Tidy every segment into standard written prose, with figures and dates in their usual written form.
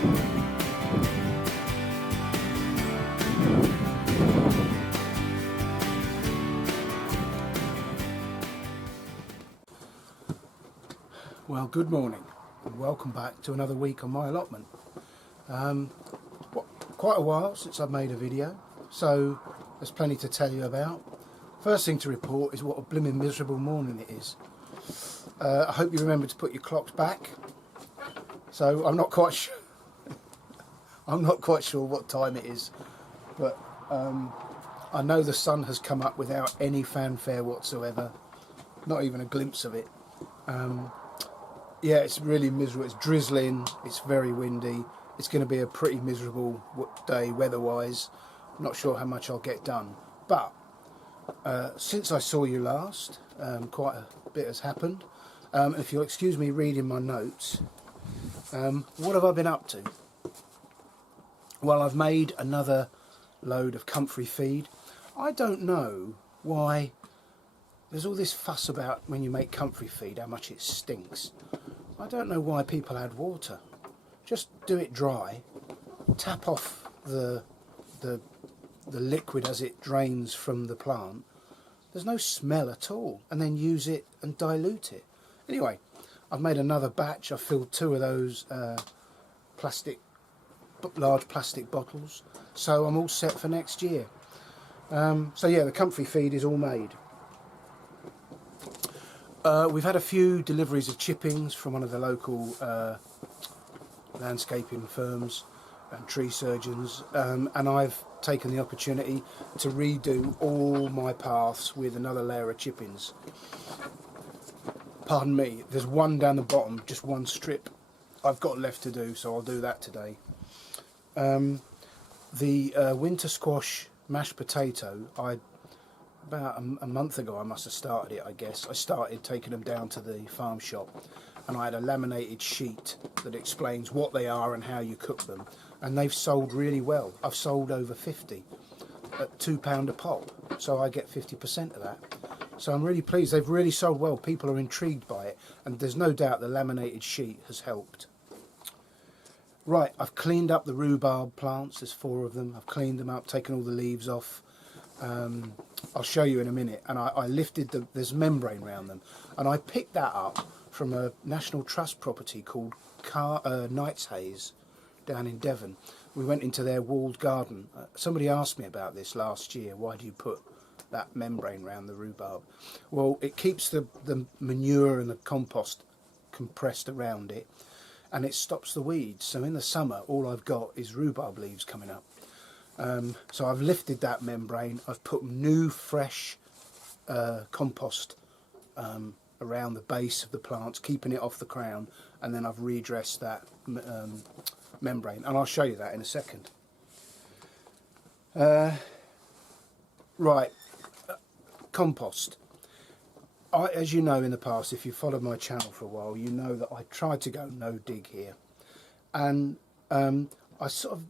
Well, good morning and welcome back to another week on my allotment. Quite a while since I've made a video, so there's plenty to tell you about. First thing to report is what a blimmin' miserable morning it is. I hope you remember to put your clocks back. So I'm not quite sure. I'm not quite sure what time it is, but I know the sun has come up without any fanfare whatsoever. Not even a glimpse of it. Yeah, it's really miserable. It's drizzling, it's very windy. It's going to be a pretty miserable day weather-wise. I'm not sure how much I'll get done. But since I saw you last, quite a bit has happened. If you'll excuse me reading my notes, what have I been up to? Well, I've made another load of comfrey feed. I don't know why there's all this fuss about when you make comfrey feed, how much it stinks. I don't know why people add water. Just do it dry, tap off the liquid as it drains from the plant. There's no smell at all, and then use it and dilute it. Anyway, I've made another batch. I've filled 2 of those large plastic bottles, so I'm all set for next year. So yeah, the comfrey feed is all made. We've had a few deliveries of chippings from one of the local landscaping firms and tree surgeons, and I've taken the opportunity to redo all my paths with another layer of chippings. Pardon me, there's one down the bottom, just one strip I've got left to do, so I'll do that today. The winter squash mashed potato, about a month ago I must have started it, I guess. I started taking them down to the farm shop, and I had a laminated sheet that explains what they are and how you cook them, and they've sold really well. I've sold over 50 at £2 a pop, so I get 50% of that. So I'm really pleased. They've really sold well. People are intrigued by it, and there's no doubt the laminated sheet has helped. Right, I've cleaned up the rhubarb plants. There's 4 of them. I've cleaned them up, taken all the leaves off. I'll show you in a minute. And I lifted there's membrane around them, and I picked that up from a National Trust property called Knight's Hayes down in Devon. We went into their walled garden. Somebody asked me about this last year. Why do you put that membrane around the rhubarb? Well, it keeps the manure and the compost compressed around it, and it stops the weeds. So in the summer all I've got is rhubarb leaves coming up. So I've lifted that membrane. I've put new fresh compost around the base of the plants, keeping it off the crown, and then I've redressed that membrane, and I'll show you that in a second. Right, compost. As you know, in the past, if you followed my channel for a while, you know that I tried to go no dig here, and I sort of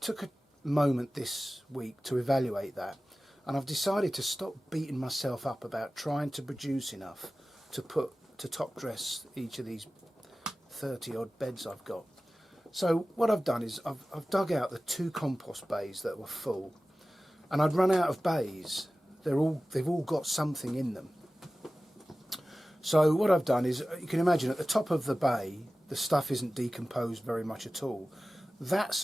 took a moment this week to evaluate that, and I've decided to stop beating myself up about trying to produce enough to top dress each of these 30 odd beds I've got. So what I've done is I've dug out the 2 compost bays that were full, and I'd run out of bays. They've all got something in them. So what I've done is, you can imagine at the top of the bay the stuff isn't decomposed very much at all. That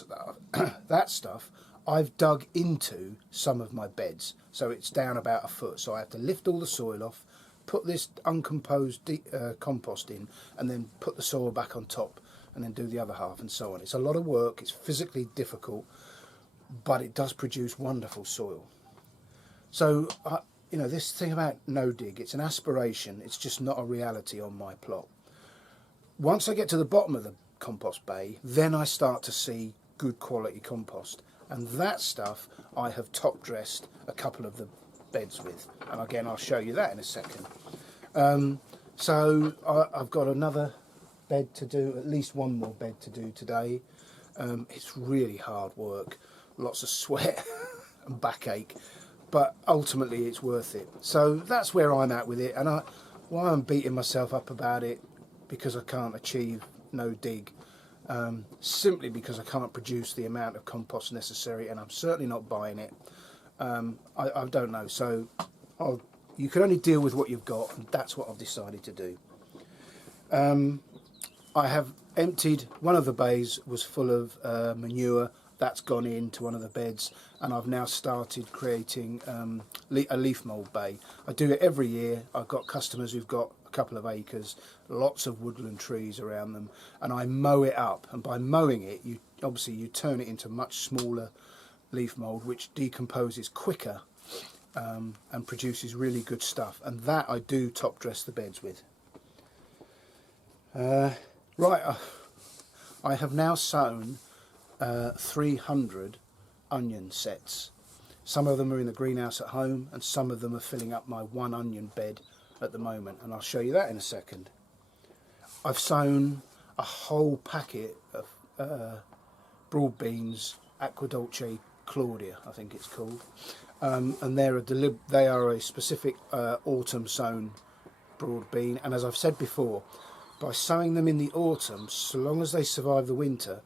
stuff I've dug into some of my beds, so it's down about a foot, so I have to lift all the soil off, put this uncomposed compost in, and then put the soil back on top, and then do the other half, and so on. It's a lot of work, it's physically difficult, but it does produce wonderful soil. So you know, this thing about no dig, it's an aspiration, it's just not a reality on my plot. Once I get to the bottom of the compost bay, then I start to see good quality compost, and that stuff I have top dressed a couple of the beds with, and again I'll show you that in a second. So I've got another bed to do, at least one more bed to do today. It's really hard work, lots of sweat and backache, but ultimately it's worth it. So that's where I'm at with it, and why I'm beating myself up about it, because I can't achieve no dig. simply because I can't produce the amount of compost necessary, and I'm certainly not buying it. I don't know, so you can only deal with what you've got, and that's what I've decided to do. I have emptied one of the bays, was full of manure. That's gone into one of the beds, and I've now started creating a leaf mould bay. I do it every year. I've got customers who've got a couple of acres, lots of woodland trees around them, and I mow it up. And by mowing it, you turn it into much smaller leaf mould, which decomposes quicker and produces really good stuff. And that I do top dress the beds with. Right, I have now sown 300 onion sets. Some of them are in the greenhouse at home, and some of them are filling up my one onion bed at the moment, and I'll show you that in a second. I've sown a whole packet of broad beans, Aquadolce Claudia, I think it's called, and they are a specific autumn sown broad bean. And as I've said before, by sowing them in the autumn, so long as they survive the winter,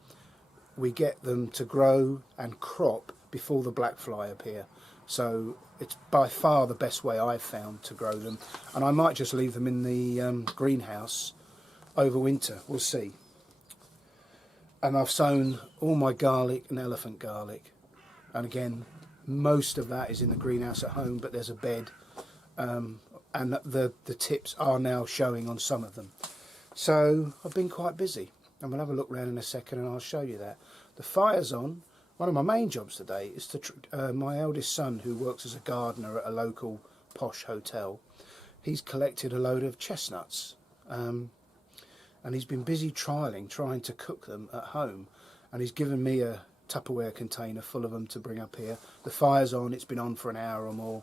we get them to grow and crop before the black fly appear. So it's by far the best way I've found to grow them, and I might just leave them in the greenhouse over winter, we'll see. And I've sown all my garlic and elephant garlic, and again, most of that is in the greenhouse at home, but there's a bed, and the tips are now showing on some of them. So I've been quite busy, and we'll have a look round in a second and I'll show you that. The fire's on. One of my main jobs today is to my eldest son, who works as a gardener at a local posh hotel. He's collected a load of chestnuts, and he's been busy trying to cook them at home, and he's given me a Tupperware container full of them to bring up here. The fire's on, it's been on for an hour or more,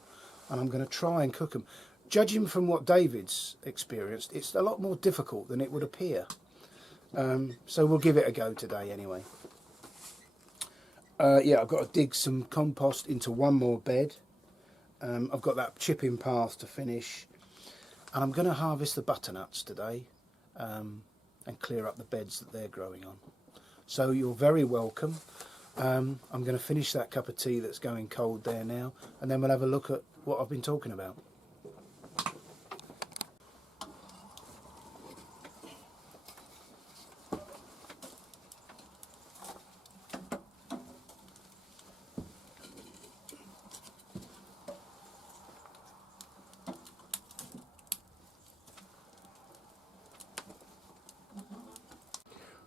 and I'm going to try and cook them. Judging from what David's experienced, it's a lot more difficult than it would appear. So we'll give it a go today anyway. Yeah, I've got to dig some compost into one more bed. I've got that chipping path to finish, and I'm going to harvest the butternuts today and clear up the beds that they're growing on. So you're very welcome. I'm going to finish that cup of tea that's going cold there now, and then we'll have a look at what I've been talking about.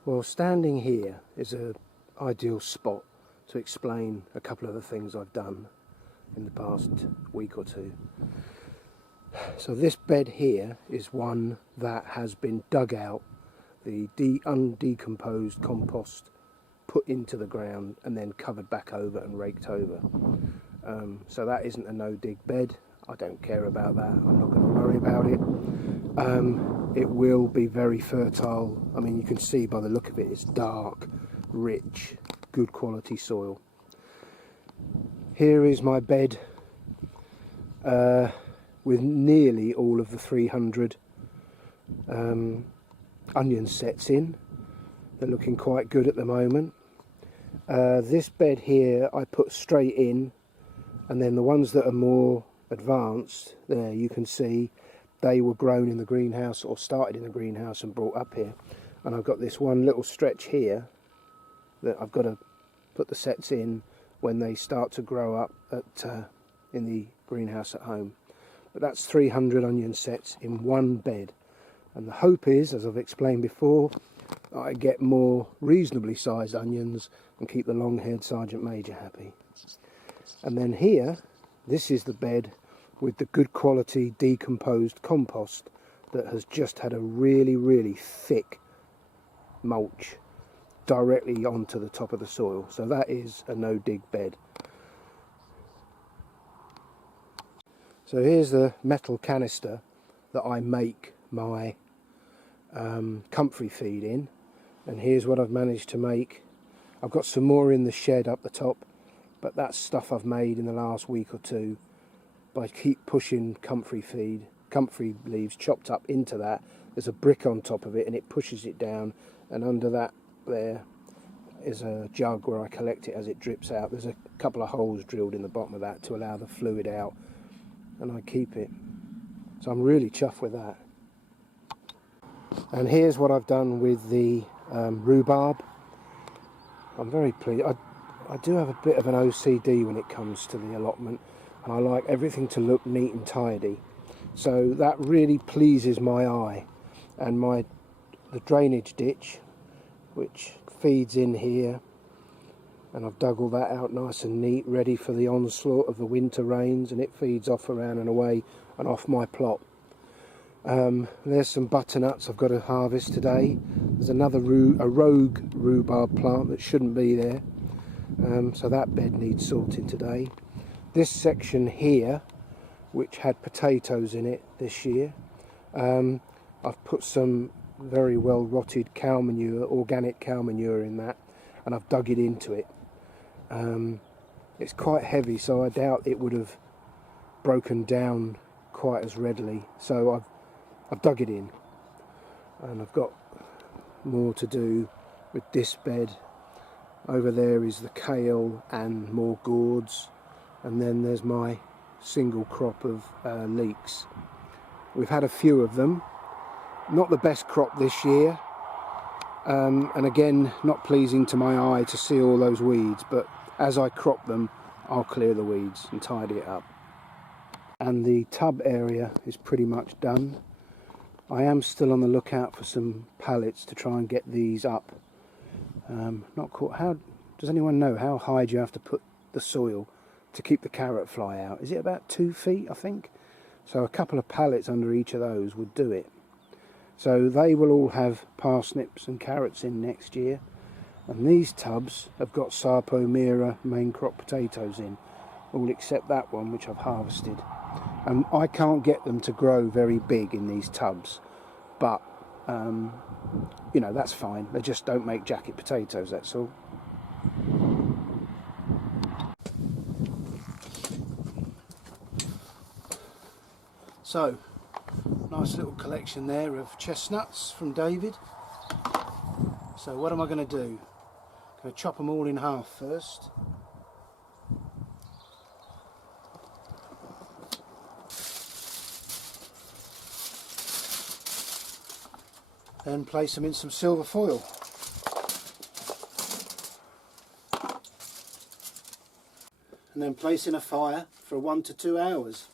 Well, standing here is an ideal spot to explain a couple of the things I've done in the past week or two. So this bed here is one that has been dug out, the undecomposed compost put into the ground and then covered back over and raked over. So that isn't a no-dig bed. I don't care about that. I'm not going to worry about it. It will be very fertile. I mean, you can see by the look of it, it's dark, rich, good quality soil. Here is my bed with nearly all of the 300 onion sets in. They're looking quite good at the moment. This bed here I put straight in, and then the ones that are more advanced, there you can see they were grown in the greenhouse or started in the greenhouse and brought up here. And I've got this one little stretch here that I've got to put the sets in when they start to grow up in the greenhouse at home. But that's 300 onion sets in one bed, and the hope is, as I've explained before, I get more reasonably sized onions and keep the long-haired Sergeant Major happy. And then here, this is the bed with the good quality decomposed compost that has just had a really thick mulch directly onto the top of the soil. So that is a no-dig bed. So here's the metal canister that I make my comfrey feed in, and here's what I've managed to make. I've got some more in the shed up the top, but that's stuff I've made in the last week or two. By keep pushing comfrey leaves chopped up into that, there's a brick on top of it and it pushes it down, and under that there is a jug where I collect it as it drips out. There's a couple of holes drilled in the bottom of that to allow the fluid out, and I keep it. So I'm really chuffed with that. And here's what I've done with the rhubarb. I'm very pleased. I do have a bit of an OCD when it comes to the allotment, and I like everything to look neat and tidy. So that really pleases my eye. And the drainage ditch, which feeds in here, and I've dug all that out nice and neat, ready for the onslaught of the winter rains, and it feeds off around and away and off my plot. There's some butternuts I've got to harvest today. There's another a rogue rhubarb plant that shouldn't be there, so that bed needs sorting today. This section here, which had potatoes in it this year, I've put some very well rotted cow manure, organic cow manure in that, and I've dug it into it. It's quite heavy, so I doubt it would have broken down quite as readily, so I've dug it in, and I've got more to do with this bed. Over there is the kale and more gourds, and then there's my single crop of leeks. We've had a few of them. Not the best crop this year, and again not pleasing to my eye to see all those weeds, but as I crop them I'll clear the weeds and tidy it up. And the tub area is pretty much done. I am still on the lookout for some pallets to try and get these up. Not quite. How does anyone know how high do you have to put the soil to keep the carrot fly out? Is it about 2 feet, I think? So a couple of pallets under each of those would do it. So they will all have parsnips and carrots in next year, and these tubs have got Sarpomera main crop potatoes in, all except that one which I've harvested. And I can't get them to grow very big in these tubs, but you know, that's fine. They just don't make jacket potatoes, that's all. So, nice little collection there of chestnuts from David. So what am I going to do? I'm going to chop them all in half first. Then place them in some silver foil. And then place in a fire for 1 to 2 hours.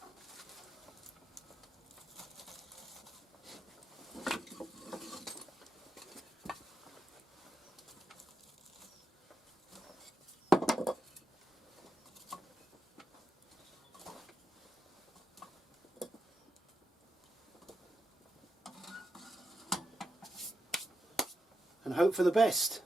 And hope for the best.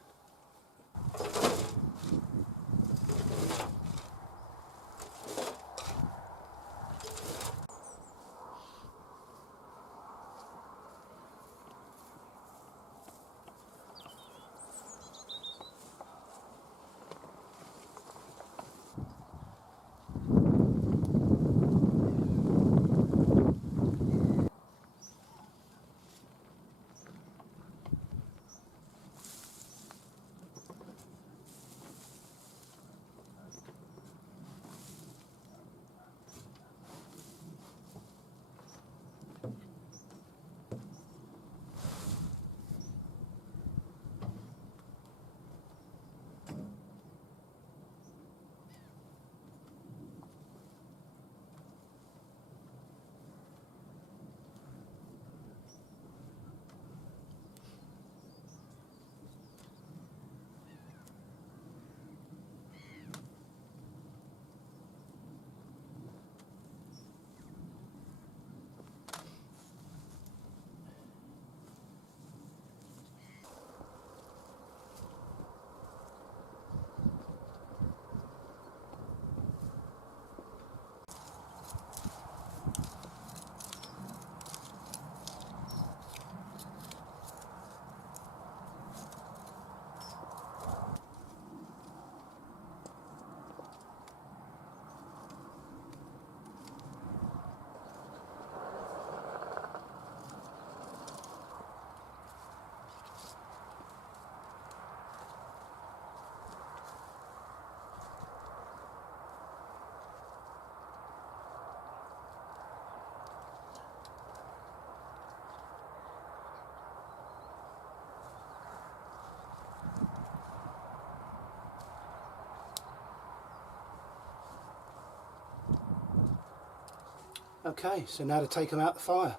Okay, so now to take them out the fire.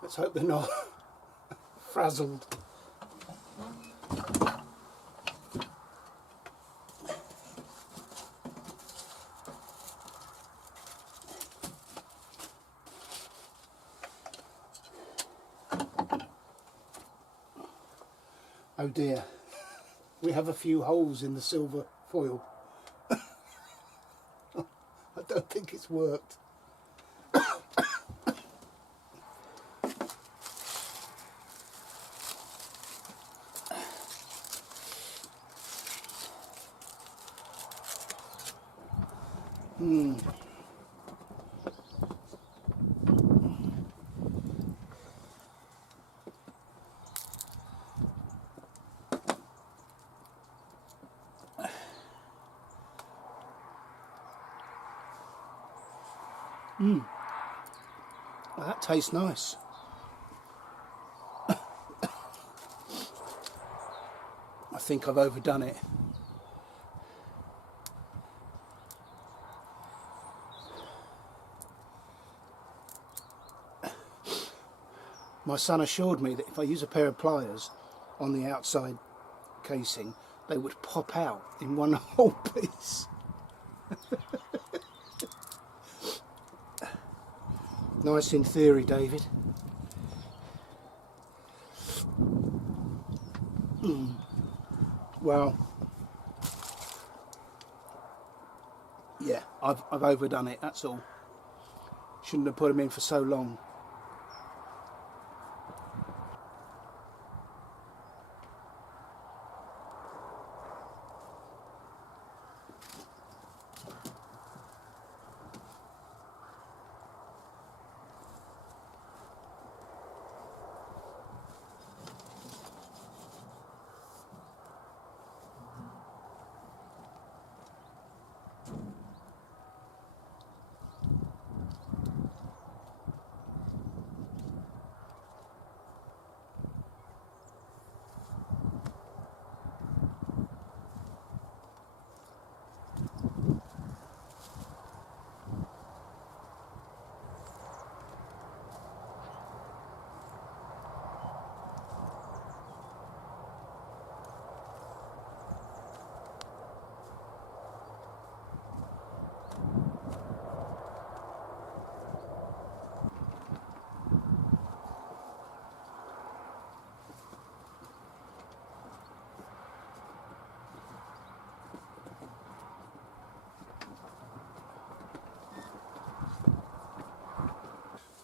Let's hope they're not frazzled. Oh dear, we have a few holes in the silver foil. I don't think it's worked. Well, that tastes nice. I think I've overdone it. My son assured me that if I use a pair of pliers on the outside casing, they would pop out in one whole piece. Nice in theory, David. Well, yeah, I've overdone it, that's all. Shouldn't have put them in for so long.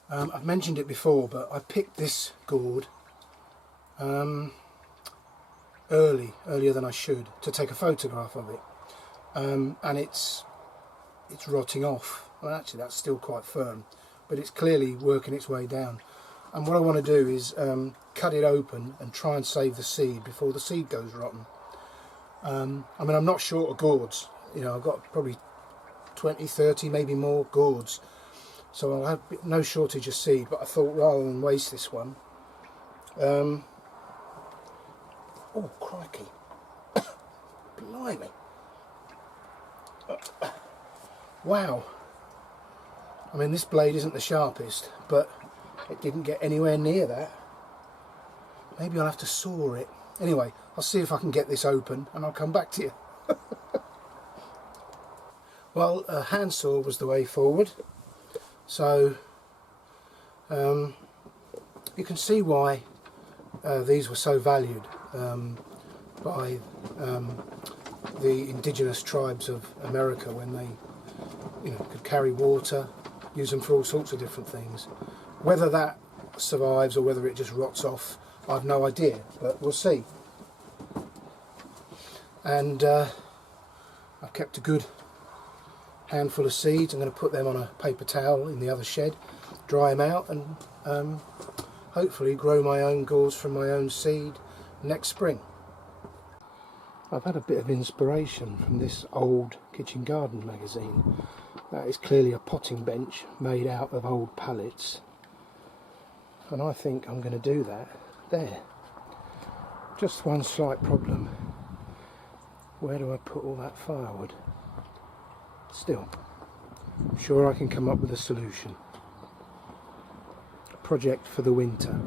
I've mentioned it before, but I picked this gourd earlier than I should, to take a photograph of it, and it's rotting off. Well, actually that's still quite firm, but it's clearly working its way down. And what I want to do is cut it open and try and save the seed before the seed goes rotten. I mean, I'm not short of gourds, you know, I've got probably 20, 30, maybe more gourds, so I'll have no shortage of seed, but I thought rather than waste this one, oh crikey, blimey, wow, I mean this blade isn't the sharpest, but it didn't get anywhere near that. Maybe I'll have to saw it. Anyway, I'll see if I can get this open and I'll come back to you. Well, a handsaw was the way forward. So you can see why these were so valued by the indigenous tribes of America when they, you know, could carry water, use them for all sorts of different things. Whether that survives or whether it just rots off, I've no idea, but we'll see. And I've kept a good handful of seeds. I'm going to put them on a paper towel in the other shed, dry them out, and hopefully grow my own gourds from my own seed next spring. I've had a bit of inspiration from this old kitchen garden magazine. That is clearly a potting bench made out of old pallets, and I think I'm going to do that there. Just one slight problem. Where do I put all that firewood? Still, I'm sure I can come up with a solution. project for the winter.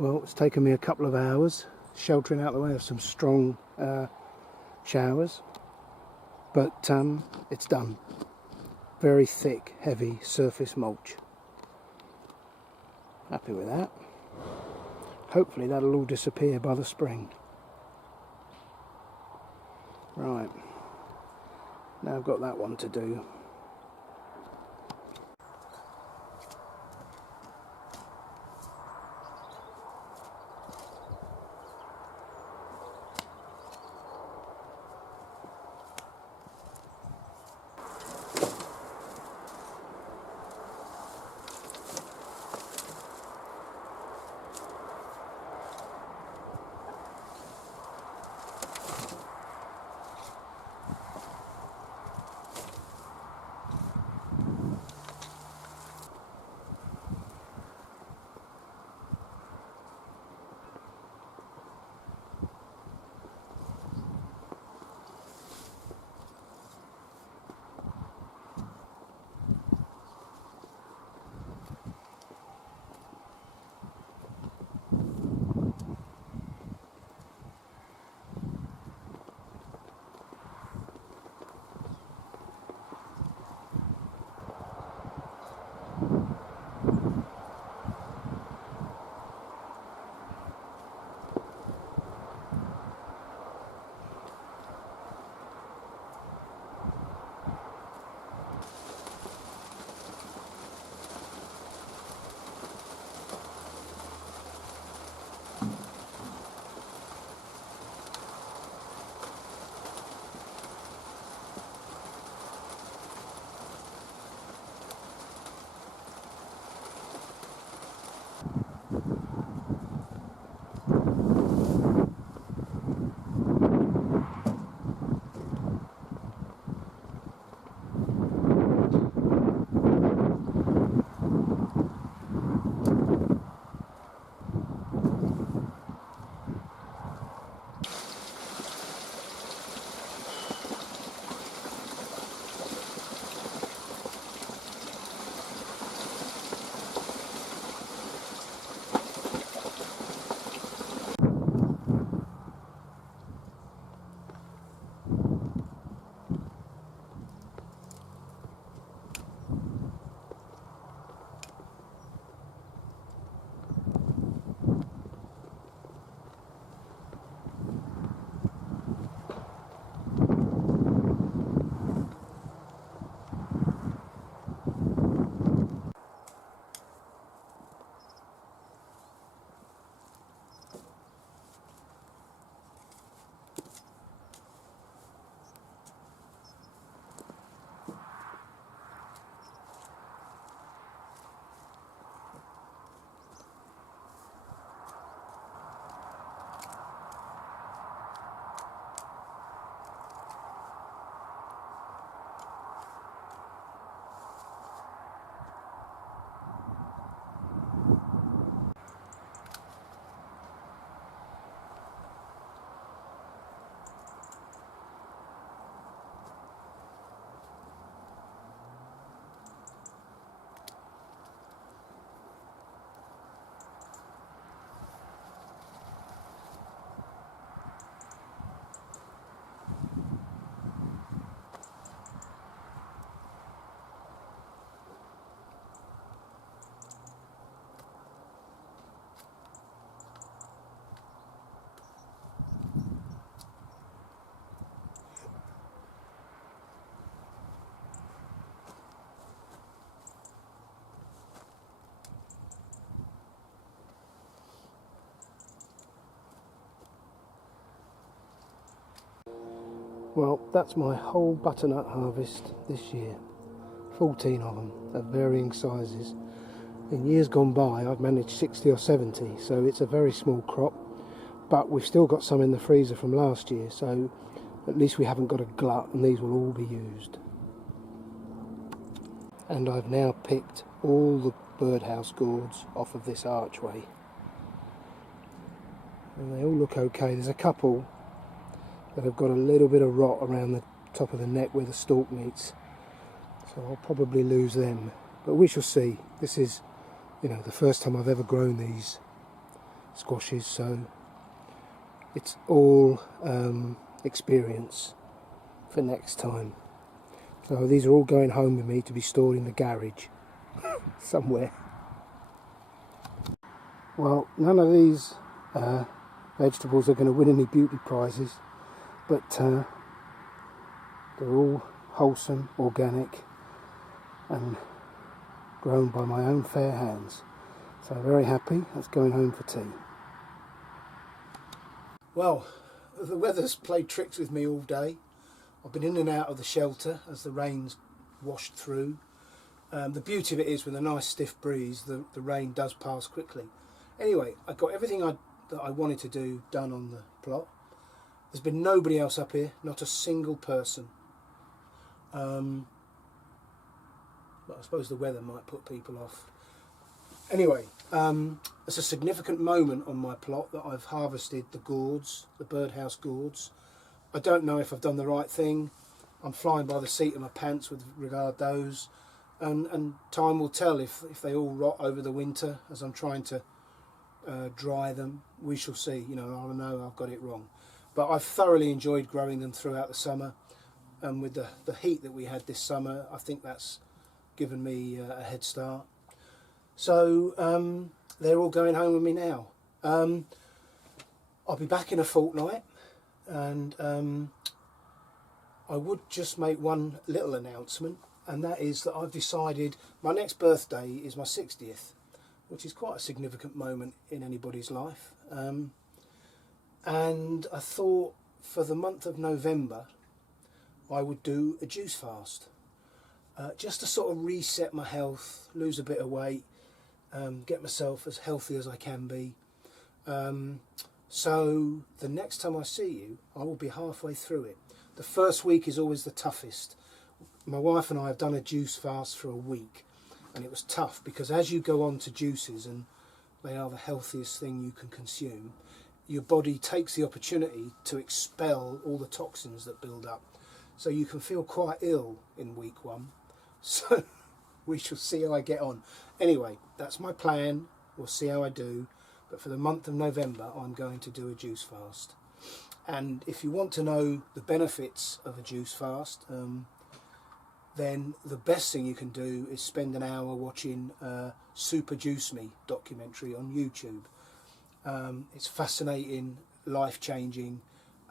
Well, it's taken me a couple of hours sheltering out the way of some strong showers, but it's done. Very thick, heavy surface mulch. Happy with that. Hopefully that'll all disappear by the spring. Right, now I've got that one to do. Well, that's my whole butternut harvest this year. 14 of them of varying sizes. In years gone by I've managed 60 or 70, so it's a very small crop, but we've still got some in the freezer from last year, so at least we haven't got a glut, and these will all be used. And I've now picked all the birdhouse gourds off of this archway, and they all look okay. There's a couple that have got a little bit of rot around the top of the neck where the stalk meets, so I'll probably lose them, but we shall see. This is, you know, the first time I've ever grown these squashes, so it's all experience for next time. So these are all going home with me to be stored in the garage somewhere. Well, none of these vegetables are going to win any beauty prizes, but they're all wholesome, organic, and grown by my own fair hands. So very happy. That's going home for tea. Well, the weather's played tricks with me all day. I've been in and out of the shelter as the rain's washed through. The beauty of it is, with a nice stiff breeze, the rain does pass quickly. Anyway, I got everything that I wanted to do done on the plot. There's been nobody else up here, not a single person. But I suppose the weather might put people off. Anyway, it's a significant moment on my plot that I've harvested the gourds, the birdhouse gourds. I don't know if I've done the right thing. I'm flying by the seat of my pants with regard those, and time will tell if they all rot over the winter as I'm trying to dry them. We shall see. You know, I'll know I've got it wrong, but I've thoroughly enjoyed growing them throughout the summer, and with the heat that we had this summer, I think that's given me a head start. So they're all going home with me now. I'll be back in a fortnight, and I would just make one little announcement, and that is that I've decided my next birthday is my 60th, which is quite a significant moment in anybody's life. And I thought for the month of November I would do a juice fast, just to sort of reset my health, lose a bit of weight, get myself as healthy as I can be. So the next time I see you, I will be halfway through it. The first week is always the toughest. My wife and I have done a juice fast for a week, and it was tough because as you go on to juices, and they are the healthiest thing you can consume, your body takes the opportunity to expel all the toxins that build up. So you can feel quite ill in week one. So we shall see how I get on. Anyway, that's my plan. We'll see how I do. But for the month of November, I'm going to do a juice fast. And if you want to know the benefits of a juice fast, then the best thing you can do is spend an hour watching Super Juice Me documentary on YouTube. It's fascinating, life-changing,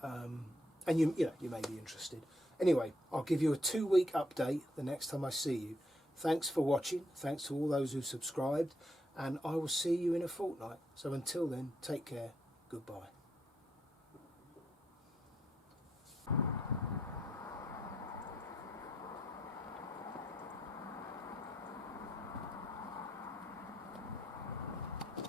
and you may be interested. Anyway, I'll give you a 2-week update the next time I see you. Thanks for watching. Thanks to all those who subscribed, and I will see you in a fortnight. So until then, take care. Goodbye.